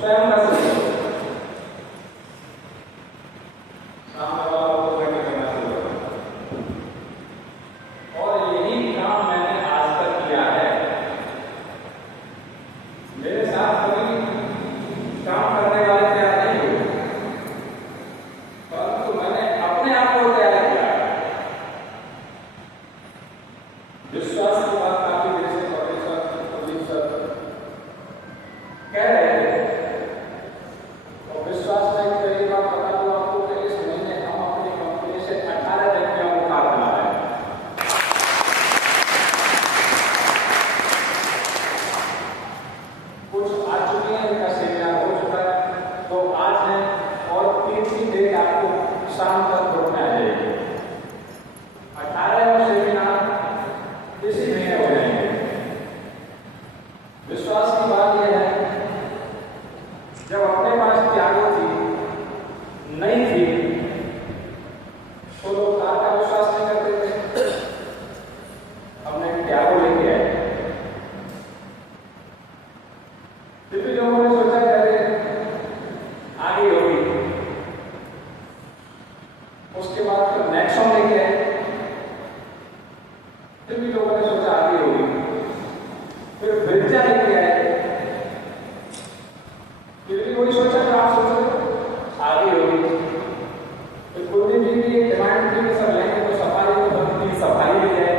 स्वयं कर सकते हो। सामने वाला को करने करना शुरू करो। और यही काम मैंने आज तक किया है। मेरे साथ कभी काम करने वाले तैयार नहीं हुए, परंतु मैंने अपने आप को तैयार किया। विश्वास की बात काफी देर से प्रोफेसर कह रहे थे, और विश्वास में पहली बात बता दूं आपको कि इस महीने हम अपनी कंपनी से 18 व्यक्तियों को कार बना रहे हैं। कुछ आ चुके हैं, इनका सेमिनार हो चुका है, तो आज है और 3 डेट आपको शाम तक ग्रुप में आ जाएगी। 18 सेमिनार इसी महीने हो जाएंगे। विश्वास की बात यह है, जब अपने पास त्यागो थी नहीं थी तो लोग कार का विश्वास नहीं करते थे। हमने त्यागो लेके आए, फिर भी लोगों ने सोचा पहले आगे होगी, उसके बाद फिर नेक्सॉन लेके आए, फिर भी लोगों ने सोचा आगे होगी, फिर ब्रिजा लेके आए, फिर भी वही सोचा जो आप सोच रहे हो आगे होगी। फिर कुलदीप जी की डिमांड थी कि सब लेंगे तो सफारी को बनती की सफारी ले जाए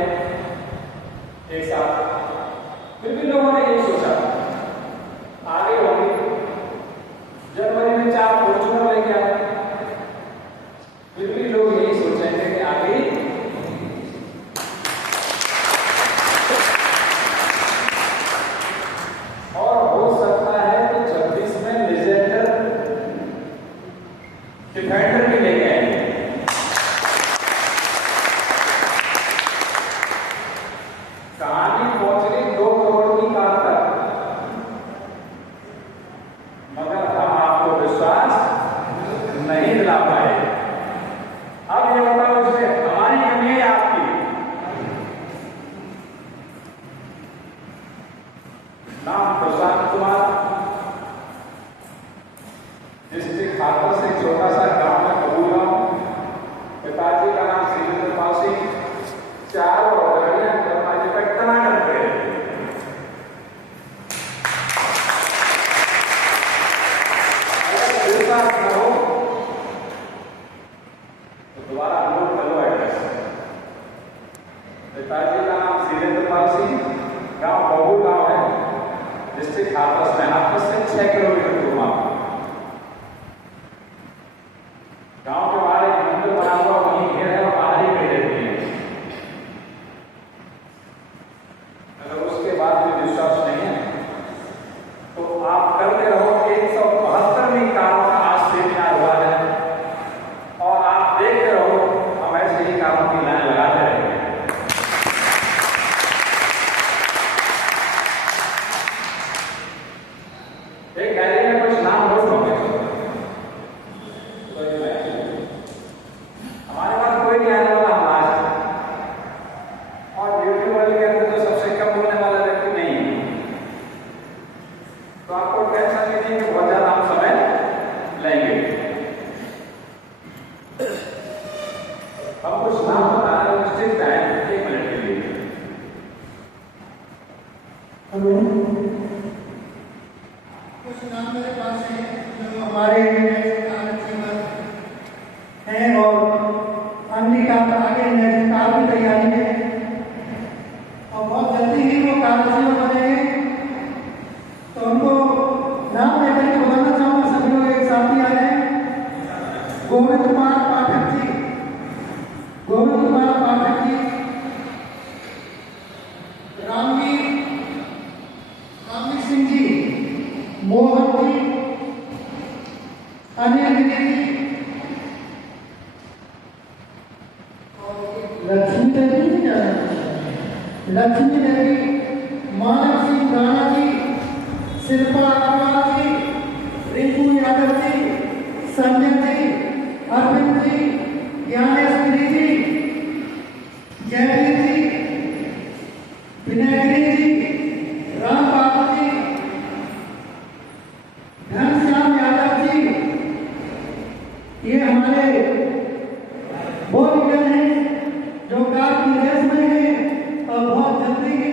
एक साथ, फिर भी लोगों ने यही सोचा आगे होगी। जनवरी में 4 फॉर्च्यूनर लेके आए, फिर भी लोग यही सोचेंगे कि आगे और हो सकता है कि 26 में लेजेंडर डिफेंडर भी लेके आएंगे। कहानी पहुंच गई 2 करोड़ की कार तक, मगर हम आपको विश्वास नहीं दिला पाए। अब ये बताओ इसमें हमारी कमी है आपकी? नाम प्रशांत कुमार, डिस्ट्रिक्ट हाथरस से छोटा सा गांव है कबूल गांव। पिताजी का नाम श्रीमंत पाल सिंह, 4 गाड़ियां दरवाजे पर टनाटन पे। अगर विश्वास न हो तो दोबारा नोट कर लो एड्रेस। पिताजी का नाम श्रीमंत पाल सिंह, गांव कबूल गांव है, डिस्ट्रिक्ट हाथरस में। हाथरस से 6 किलोमीटर दूर गांव के बाहर एक मंदिर बना हुआ, वहीं घेर है और बाहर ही खड़ी रहती है। अगर उसके बाद भी विश्वास नहीं है तो आप करते रहो। 172वीं कारों का आज सेमिनार हुआ है और आप देखते रहो, हम ऐसे ही कारों की लाइन लगाते रहेंगे। एक गैलरी में कुछ नाम नोट होंगे, हमारे पास कोई नहीं आने वाला, हम लास्ट, और यूट्यूब वाले के अंदर तो सबसे कम बोलने वाला व्यक्ति नहीं है, तो आपको टेंशन नहीं कि बहुत ज्यादा हम समय लेंगे। हम कुछ नाम बता रहे हैं, निश्चित टाइम 1 मिनट के लिए। कुछ नाम मेरे पास है जो हमारे हैं और अमेरिका का आगे कार की तैयारी में है और बहुत जल्दी ही वो कागज बनेंगे। तो उनको नाम लेकर के बताना चाहूँगा, सभी लोग एक साथ ही आ जाए। गोविंद कुमार पाठक जी, गोविंद कुमार पाठक जी, रामवीर सिंह जी, मोहन जी, अनिल गिरी जी, लक्ष्मी देवी, मानव सिंह राणा जी, शिल्पा अग्रवाल जी, रिंकू यादव जी, संजय जी, अरविंद जी, ज्ञानेश्वरी जी, जयवीर जी, विनय गिरी जी, राम बाबू जी, धन वाले वो लीडर हैं जो कार की रेस में हैं और बहुत जल्दी ही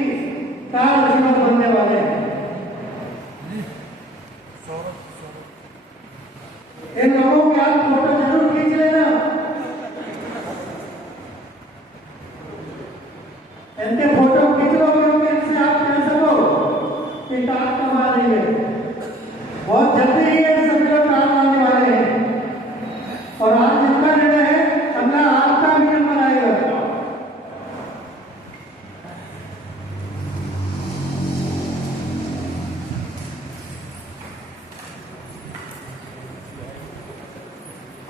कार रचना बनने वाले हैं। इन लोगों के आप फोटो जरूर खींच लेना। इनके फोटो खींच लो क्योंकि इनसे आप कह सको कि कार कमा देंगे। बहुत जल्दी ही ये सभी लोग कार लाने वाले हैं और आज जिनका निर्णय है अगला आपका भी नंबर आएगा।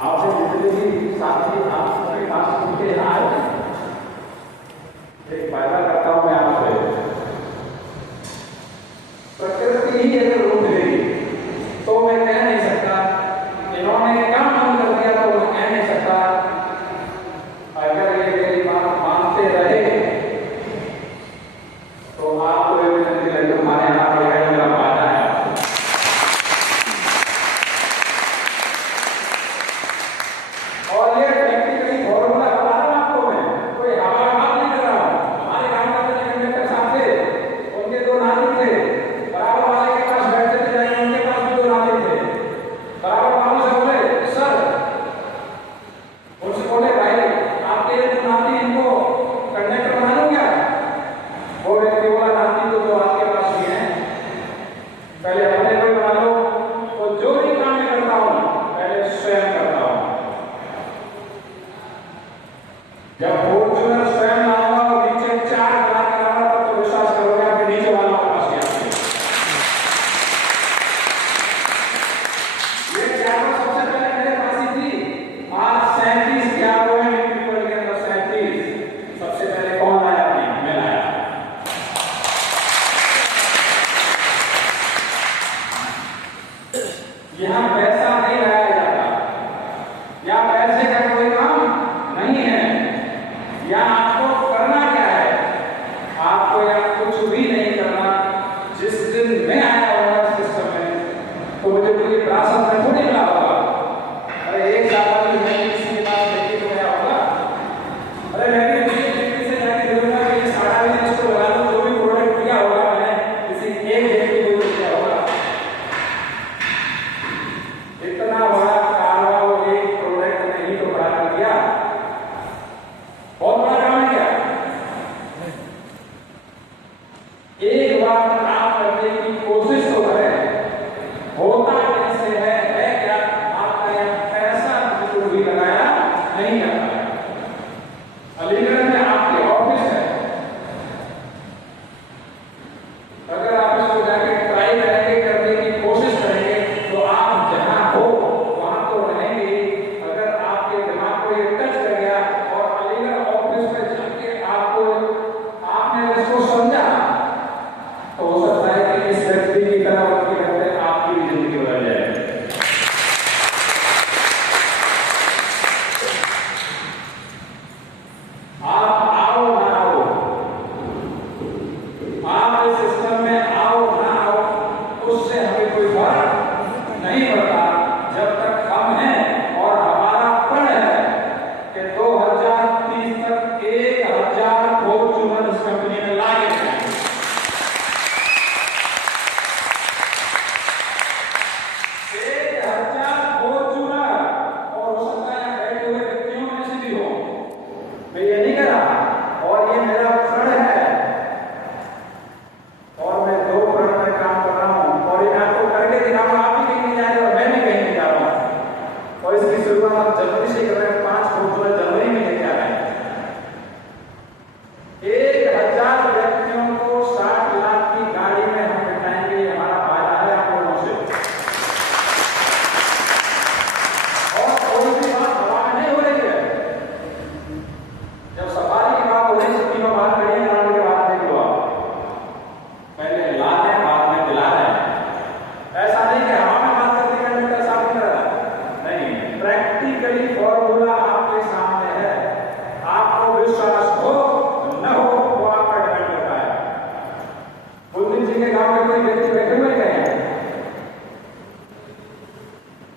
आपने जितने भी साथी आपके पास उनके आए, एक फायदा करता हूं मैं आपसे। प्रकृति ही अगर रोक देगी तो मैं कह नहीं सकता, इन्होंने काम बंद कर दिया तो मैं कह नहीं सकता। अगर ये मेरी बात मानते रहे तो आपको ये विनती है, हमारे यहाँ पर मेरा वादा है। और ये टेक्निकली फॉर्मूला बता रहा हूं आपको, मैं कोई हवा बात नहीं कर रहा हूं। हमारे गांव में तो कंडक्टर साहब थे, उनके दो नाती थे, बराबर वाले के पास बैठते थे, जाएंगे उनके पास भी दो नाती थे। बराबर वालों से बोले सर, उनसे बोले भाई आपके दो नाती, इनको कंडक्टर बना दो क्या? वो व्यक्ति बोला नाती तो आपके पास भी है, पहले अपने कोई बना लो। तो जो भी काम मैं करता हूं पहले स्वयं करता हूं। जब फॉर्च्यूनर स्वयं आऊंगा और नीचे 4 लाख कराऊंगा तब तो विश्वास करोगे आपके नीचे वालों के पास आएंगे। ये कैमरा सबसे पहले मेरे पास ही थी। आज 37 क्या हुए हैं पीपल के अंदर 37। सबसे पहले कौन लाया? मैं लाया। यहाँ पैसा नहीं लगाया जाता, या पैसे का कोई काम नहीं है। यहाँ आपको करना क्या है? आपको यहाँ कुछ भी नहीं करना। जिस दिन मैं आया होगा सिस्टम में तो मुझे कोई विरासत में थोड़ी मिला होगा। अरे एक साल वाली मैं किसी के पास लेके तो गया होगा, अरे मैं भी किसी व्यक्ति से जाके बोलूंगा कि ये सारा भी इसको लगा दो, जो भी प्रोडक्ट किया होगा मैंने किसी एक व्यक्ति को दिया होगा। इतना बड़ा कारवा वो एक प्रोडक्ट ने ही तो बड़ा कर दिया। बहुत बड़ा काम है क्या? एक बार काम करने की कोशिश तो करें। होता कैसे है क्या? आपका यहाँ पैसा बिल्कुल भी लगाया नहीं जाता है। अलीगढ़ में आपके ऑफिस है, अगर आप इसको जाके ट्राई करेंगे, करने की कोशिश करेंगे तो आप जहां हो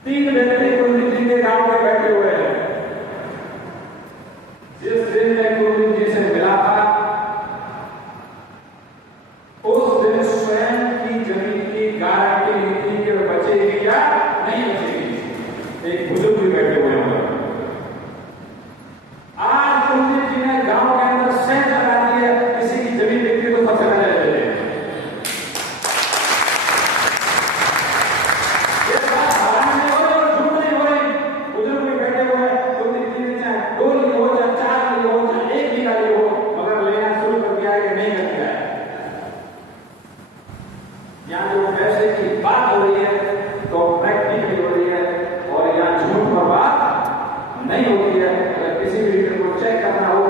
3 व्यक्ति कुलदीप जी के गांव में बैठे हुए हैं। जिस दिन मैं कुलदीप जी से मिला था उस दिन स्वयं की जमीन की गारंटी नहीं थी कि बचेगी या नहीं बचेगी। एक बुजुर्ग भी बैठे हुए हैं। आज कुलदीप जी ने गांव के अंदर सेंस लगा दिया, किसी की जमीन बिकती तो पता चला जाए। ये बात हराम नहीं हो रही और झूठ नहीं हो रही। बुजुर्ग भी बैठे हुए हैं। कुलदीप जी ने चाहे 2 ली हो, चाहे 4 ली हो, चाहे 1 बीघा ली हो, मगर लेना शुरू कर दिया है, नहीं कर दिया है। यहाँ जो पैसे की बात हो रही है तो प्रैक्टिकली हो रही है, और यहाँ झूठ पर बात नहीं होती है। अगर किसी भी लीडर को चेक करना हो,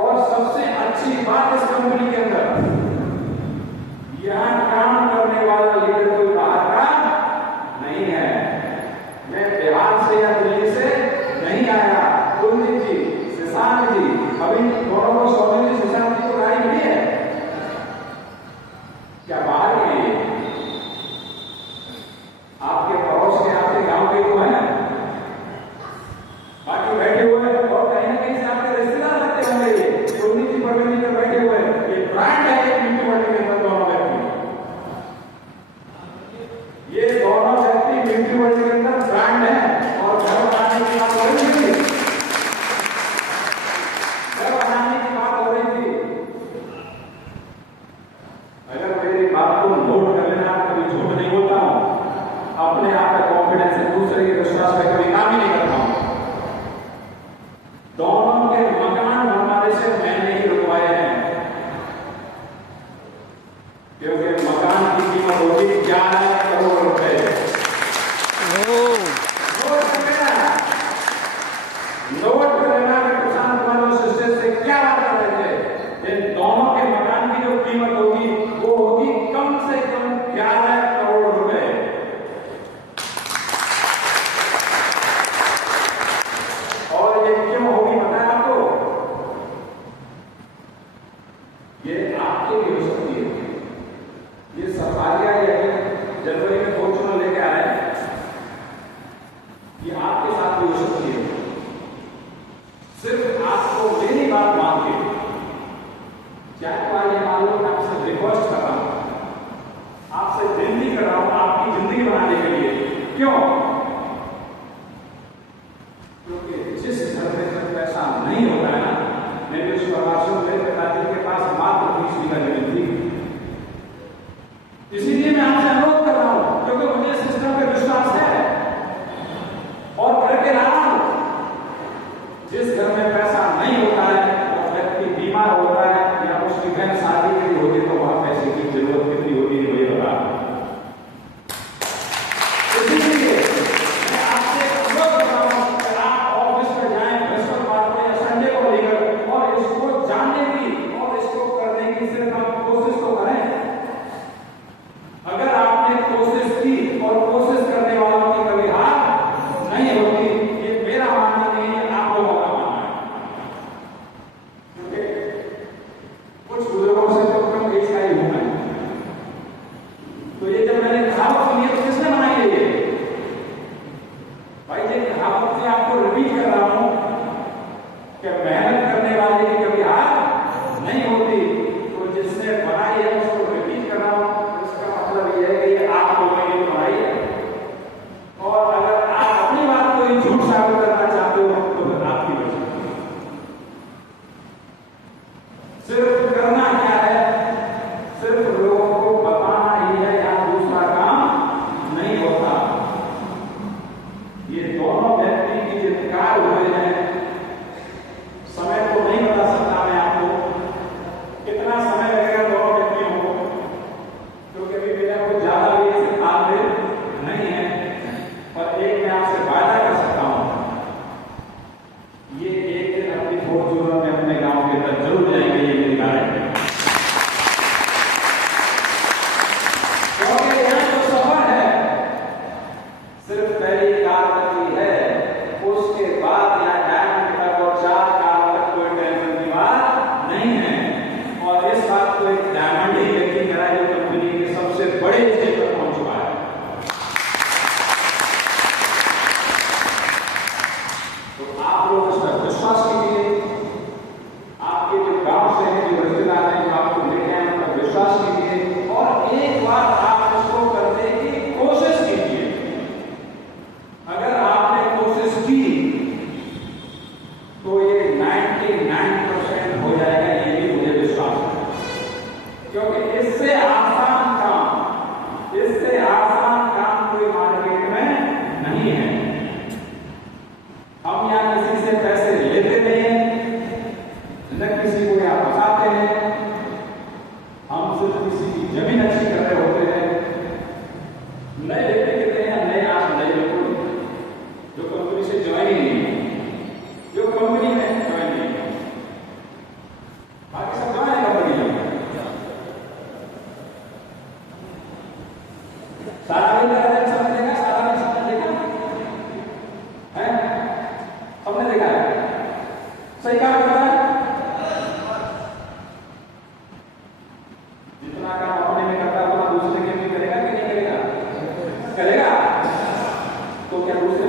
और सबसे अच्छी बात इस कंपनी के अंदर, यहाँ काम करने वाला लीडर कोई बाहर का नहीं है। मैं बिहार से या दिल्ली से नहीं आया। कुलदीप जी, शशांक जी, अभी दोनों को सौम्य जी, शशांक जी को गाड़ी मिली है क्या? बाहर के आपके पड़ोस के, आपके गांव के को है, बाकी बैठे हुए हैं, और कहीं ना कहीं से आपके रिश्तेदार लगते होंगे। ये कुलदीप जी परवीन जी बैठे हुए हैं। ये ब्रांड है एक म्यूनिसिपैलिटी के अंदर दोनों व्यक्ति। ये दोनों व्यक्ति म्यूनिसिपैलिटी के अंदर ब्रांड है। और घर बनाने की बात हो रही थी, घर बनाने की बात हो रही थी। अगर मेरी बात को नोट कर लेना, कभी झूठ नहीं बोलता हूं, अपने आप का कॉन्फिडेंस है, दूसरे के विश्वास पे कभी काम ही नहीं करता हूं। दोनों के मकान हमारे से मैंने ही रुकवाए हैं, क्योंकि मकान की कीमत होगी 11 करोड़ रुपए। नोट कर लेना कि प्रशांत कुमार सिस्टर से क्या बात कर रहे थे। इन दोनों के मकान की जो कीमत होगी वो होगी कम से कम 11 करोड़ रुपए। और ये क्यों होगी पता है आपको? ये आपके लिए हो सकती है। ये सफारिया या जनवरी में 2 चुनाव लेके आ रहे हैं, ये आपके साथ भी हो सकती है। सिर्फ आपको मेरी बात मान के, चाहे तो ये मान लो मैं आपसे रिक्वेस्ट कर रहा हूं, आपसे विनती कर रहा हूं आपकी जिंदगी बनाने के लिए। क्यों? क्योंकि जिस घर में जब पैसा नहीं होता है ना, मेरे उस प्रवासी मेरे पिताजी के पास मात्र 20 बीघा जमीन थी। इसीलिए मैं आपसे अनुरोध कर रहा हूं, क्योंकि मुझे सिस्टम पे विश्वास है और करके रहा हूं। जिस घर में पैसा नहीं होता है, वो व्यक्ति बीमार होता है या उसकी बहन शादी के लिए होती, तो वहां पैसे की जरूरत कितनी होती है मुझे बता। इसीलिए मैं आपसे अनुरोध कर रहा हूं कि आप ऑफिस में जाएं बृहस्पतिवार को या संडे को लेकर, और इसको जानने की और इसको करने की सिर्फ आप कोशिश तो करें। अगर आपने कोशिश की और कोशिश करने वालों की कभी हार नहीं होती, ये मेरा मानना नहीं है, आप लोगों का मानना है। कुछ बुजुर्गों से तो कम एज का ही हूं मैं। तो ये जब मैंने कहावत सुनी तो किसने बनाई है ये? भाई ये कहावत से आपको रिपीट कर रहा हूं कि मेहनत करने वाले की कभी हार नहीं होती। तो जिसने बनाई है उसको रिपीट कर रहा हूं। इसका मतलब यह है कि ये आप लोगों ने बनाई है, और अगर आप अपनी बात को झूठ साबित करना चाहते हो तो फिर आपकी वजह। सिर्फ करना क्या है? सिर्फ लोगों को बताना ही है, यहाँ दूसरा काम नहीं होता। ये दोनों व्यक्ति की इंतकाल हुए हैं। समय तो नहीं बता सकता मैं आपको कितना समय लगेगा दोनों व्यक्तियों को, क्योंकि अभी मेरा कुछ ज्यादा भी इसे तालमेल नहीं है। पर एक मैं आपसे वादा कर सकता हूं, ये एक दिन अपनी फॉर्च्यूनर में अपने गांव के अंदर जरूर जाएंगे, ये मेरी गारंटी है। क्योंकि यहाँ जो सफर है सिर्फ पहली कार है, है। हम यहाँ किसी से पैसे लेते नहीं हैं, न किसी को यहाँ फंसाते हैं। हम सिर्फ किसी की जमीन अच्छी कर रहे होते हैं। नए व्यक्ति कहते हैं नए आप नए लोग जो कंपनी से ज्वाइन ही नहीं है, जो कंपनी में ज्वाइन नहीं है, बाकी सब कहाँ है कंपनी में? सारा दिन समझ लेगा, सारा दिन समझ लेगा है, सबने देखा है। सही काम करता है, जितना काम अपने में करता है उतना दूसरे के भी करेगा कि नहीं करेगा? करेगा। तो क्या दूसरे